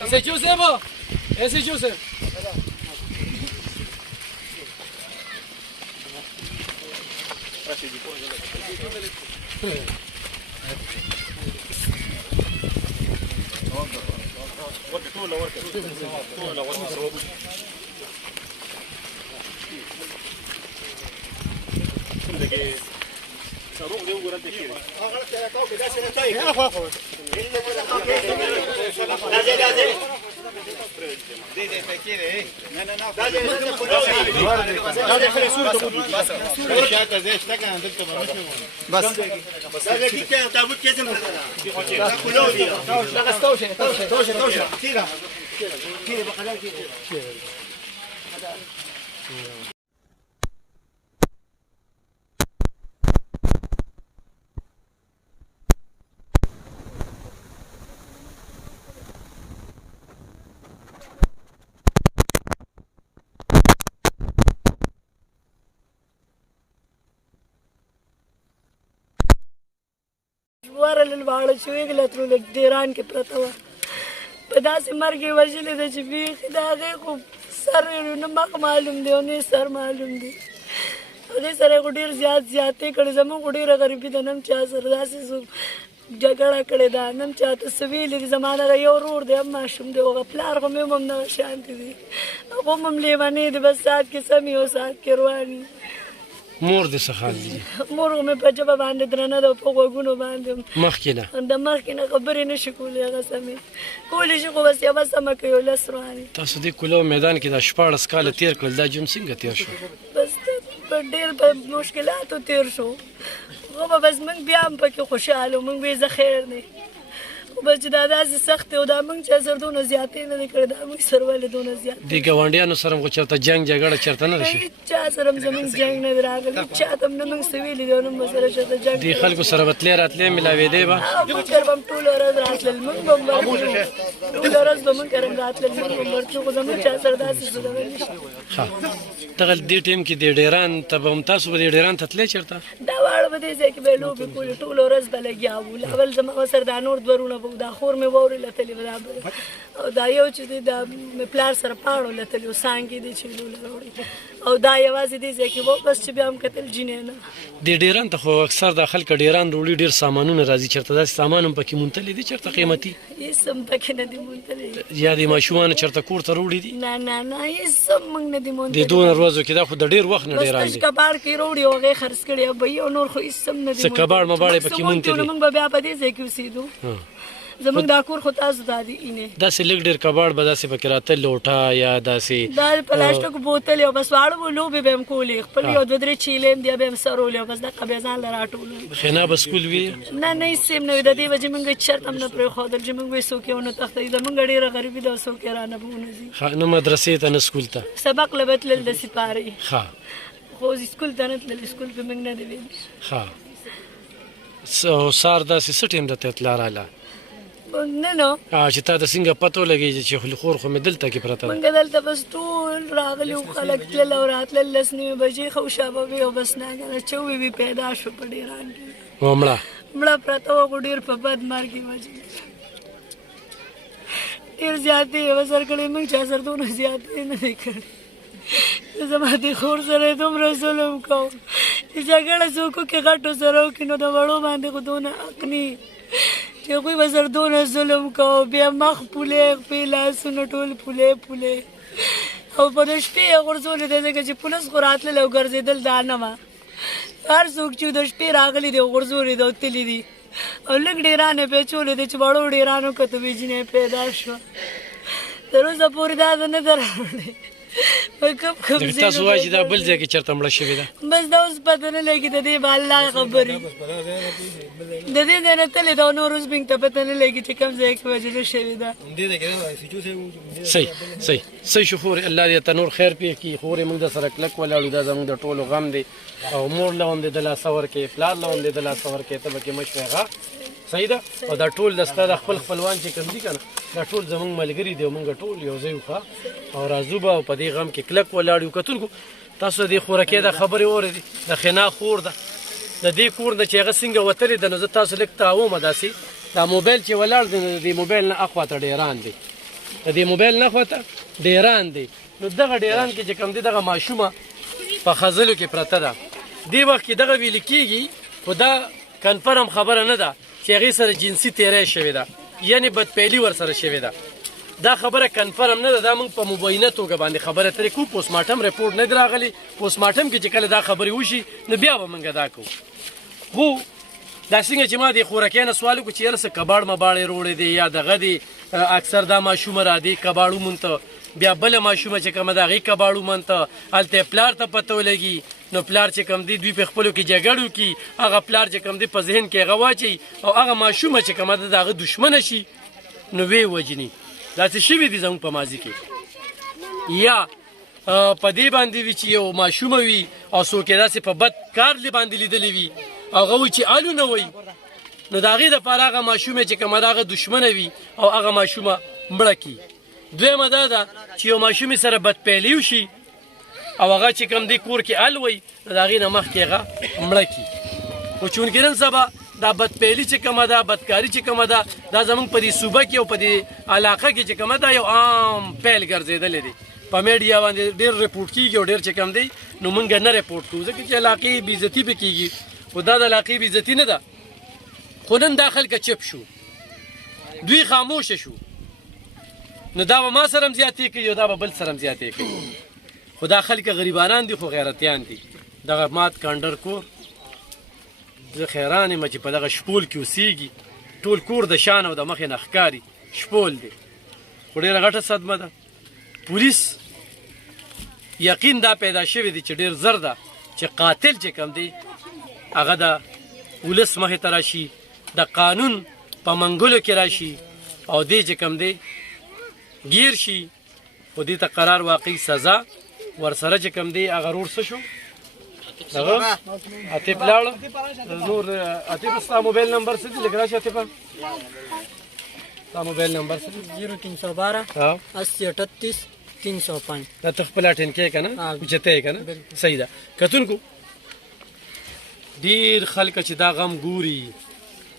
Ese Giuseppe, ese Giuseppe. الواړه شوې غلطرو د ډیران کې پرته وه په داسې مرګ یې وژلې ده چې بیخي د هغې خو سر نه مخ معلوم دی او نه سر معلوم دی او دې سره یې خو ډېر زیاتې کړې زموږ خو ډېره غریبي ده نه هم چا سره داسې جګړه کړې ده نه هم چاته څه ویلي دي زما دغه یو ورور دی هم ماشوم دی هغه پلار خو مې هم همدغه شانتې دي هغه هم لیونی دی بس ساعت کې سمې او ساعت کې رواني مور دې څه حال دي مور مې په ژبه باندې درنه ده په غوږونو باندې مخکې نه د مخکې نه خبرې نه شي کولی هغه سمې کولی شي خو بس یوه سمه کوي او لس روانې تاسو دې کولو میدان کې دا 14 کاله تېر کړل دا ژوند څنګه تېر شو بس په ډېر په مشکلاتو تېر شو خو به بس موږ بیا هم پکې خوشحاله وو موږ به یې زه خیر دی خو بس چې دا داسې سخت دی او دا موږ چا سره دونه زیاتې نه دی کړی دا موږ سره ولې دونه زیات دې ګاونډیانو سره خو چېرته جنګ جګړه چېرته نه ده شي چا سره هم زموږ جنګ نه دی راغلی چا ته هم نه موږ څه ویلي دي او نه مو سره چېرته جنګ دې خلکو سره به تلې راتلې ملاوېدې به موږ به هم ټوله ورځ راتلل موږ به هم ورتلو ټوله ورځ به موږ کره راتلل موږ به هم ورتلو خو زموږ چا سره داسې څه دغه نه شي ښه دغه دې ټیم کې د ډیران ته به هم تاسو به د ډیران ته تلې چېرته دا واړه به دې ځای کې به یې لوبې کولې ټوله ورځ به لګیا وو اول زما سره دا نور دوه ورونه به دا خور مې واورې لتلې به او دا یو چې دی دا مې پلار سره پاڼو لتلې و څانګې دې چې لوله راوړې او دا یوازې دې ځای کې و بس چې بیا هم کتل جینۍ نه د ډیران ته خو اکثر د خلک ډیران وروړي ډېر سامانونه راځي چېرته داسې سامان هم پکې مونتلې دي چېرته قیمتي هېڅ هم پکې نه دي مونتلې یا د ماشومانو چېرته کور ته وروړي دي نه نه نه هېڅ هم موږ نه دي مونتلې د دونه ورځو کې دا خو د ډېر وخت نه ډیران بس دي کباړ کې روړي او هغې خرڅ کړي او بهي او نور خو هېڅ هم نه دي څه کباړ مباړ یې پکې مونتلې موږ به بیا په دې ځای کې اوسېدو زموږ دا کور خو تاسو دا دي اینې داسې لږ ډېر کباړ به داسې پکې راته لوټه یا داسې دا پلاستیک بوتل او بس واړه به لوبې به هم کولې خپل یو دوه درې چیلې هم دي به هم سرولې او بس دقه بیا ځان له راټولو خینا به سکول وي نه نه هېڅ هم نه وي د دې وجې موږ هېڅ شرط هم نه پرېښودل چې موږ به څوک یې ونه تښتوي زموږ ډېره غریبي ده او څوک یې رانه به ونه ځي نه مدرسې ته نه سکول ته سبق له به تلل د سپارې ښه خو سکول ته نه تلل سکول کې موږ نه دی ویلي ښه سهار داسې څه ټیم درته اطلاع راغله نه نه چې تا ته څنګه پته ولګېږي چې خور خو مې دلته کې پرته ده موږ دلته بس ټول راغلي وو خلک تلل او راتلل لس نوي بجې خو شابه وې او بس ناګهانه چوي وي پیدا شو په ډیران کې او مړه پرته وه خو ډېر په بد مرګ یې وژلي ډېر زیاتې یې وسر کړې موږ چا سره دونه زیاتې نه دی کړې زما د خور سره یې دومره ظلم کوم چې جګړه څوک وکړي غټو سره وکړي نو د وړو باندې خو دونه حق نه چې هغوی به سره دونه ظلم کوو بیا مخ پولې خپې لاسونه ټول پولې پولې او په د شپې یې غورځولې دی ځکه چې پولیس خو راتلل او ګرځېدل دا نه وه هر څوک چې د شپې راغلي دی غورځولې دی او تللي دي او لږ ډېران یې پیچولې دی چې وړو ډېرانو کته ویجنې پیدا شوه تر اوسه پورې دا نه ده راوړې کوم لکه تاسو وایي چې دا بل ځای کې چېرته مړه شوې ده بس دا اوس پته نه لګي د دې به الله خبرې د دې ځای نه تللې ده او نور اوس بینګ ته پته نه لګي چې کوم ځای کې وژلې شوې ده صحیح شو خورې الله دې ته نور خیر پېښ کړي خورې موږ د سره کلک ولاړو دا زموږ د ټولو غم دی او مور له هم دې د لاسه ورکړې پلار له هم دې د لاسه ورکړې ته به کې مه شوې هغه صحیح ده او دا ټول د ستا د خپلوان چې کوم دي که نه دا ټول زموږ ملګري دي او موږ ټول یو ځای وو او راځو به او په دې غم کې کلک ولاړ یو کتونکو تاسو د دې خوراکۍ د خبرې واورېدې د خنا خور ده د دې کور نه چې هغه څنګه وتلې ده نو زه تاسو لږ تاومه داسې دا موبایل چې ولاړ دی نو د دې موبایل نه اخواته ډیران دی د دې موبایل نه اخواته ډیران دی نو دغه ډیران کې چې کوم دی دغه ماشومه په خزلو کې پرته ده دې وخت کې دغه ویل کېږي خو دا کنفرم خبره نه ده چې هغې سره جنسي تیری شوې ده یعنې بدپیلي ورسره شوې ده دا خبره کنفرم نه ده دا موږ په مبینه توګه باندې خبره ترې کوو پوسټ مارټم رپورټ نه دی راغلی پوسټ مارټم کې چې کله دا خبرې وشي نو بیا به موږ دا کوو خو دا څنګه چې ما د خوراکۍ نه سوال وکړو چې یاره څه کباړ مباړې روړې دی یا دغه دی اکثر دا ماشومه را دی کباړ ومونته بیا بله ماشومه چې کومه ده هغې کباړ ومونته هلته یې پلار ته پته ولګي نو پلار چې کوم دی دوی په خپلو کې جګړو کې هغه پلار چې کوم دی په ذهن کې هغه واچوي او هغه ماشومه چې کومه ده د هغه دښمنه شي نو ویې وژني داسې شوي دي زموږ په ماضي کې یا په دې باندې وي چې یو ماشومه وي او څوک یې داسې په بد کار باندې لیدلی وي هغه وایي چې الو نه وایي نو د هغې دپاره هغه ماشومه چې کومه ده هغه دښمنه وي او هغه ماشومه مړه کړي دویمه دا ده چې یو ماشومې سره بدپیلي وشي او هغه چې کوم دی کور کې ال وایي نو د هغې نه مخکې هغه مړه کړي خو چونکې نن سبا دا بدپیلي چې کومه ده بدکاري چې کومه ده دا زموږ په دې صوبه کې او په دې علاقه کې چې کومه ده یو عام پیل ګرځېدلی دی په میډیا باندې ډېر رپورټ کېږي او ډېر چې کوم دی نو موږ نه رپورټ کوو ځکه چې علاقې بېعزتي پې کېږي خو دا د علاقې بېعزتي نه ده خو نن دا خلکه چپ شو دوی خاموشه شو نو دا به ما سره هم زیاتې کوي او دا به بل سره هم زیاتې کوي خو دا خلک غریبانان دي خو غیرتیان دي دغه مات کانډر کور زه خیران یم چې په دغه شپول کې اوسېږي ټول کور د شان او د مخې نه ښکاري شپول دی خو ډېره غټه صدمه ده پولیس یقین دا پیدا شوی دی چې ډېر زر ده چې قاتل چې کوم دی هغه د ولس مخې ته راشي د قانون په منګلو کې راشي او دې چې کوم دی گیر شي خو دې ته قرار واقعي سزا ورسره چې کوم دی هغه رور څه شو هغه عطیف لاړه نور عطیف ستا موبایل نمبر څه دی لږ راشه عطیفه ستا موبایل نمبر څه دی 0312 8038 305 دا ته خپل اټین کې که نه اوچته یې که نه صحیح ده کتونکو ډېر خلک چې دا غم ګوري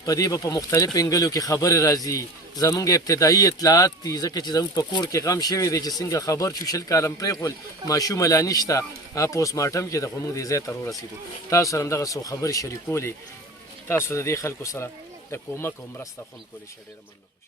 په دې به په مختلف انګلو کې خبرې راځي زمونږ ابتدایي اطلاعات دي ځکه چې زمونږ په کور کې غم شوی دی چې څنګه خبر شو 20 کاله پرېښول ماشومه لا نشته هغه پوسټ مارټم کې د خو موږ دې ځای ته ورسېدو تاسو سره هم دغه څو خبرې شریکولې تاسو د دې خلکو سره د کومک او مرسته خو هم کولی شئ ډېره مننه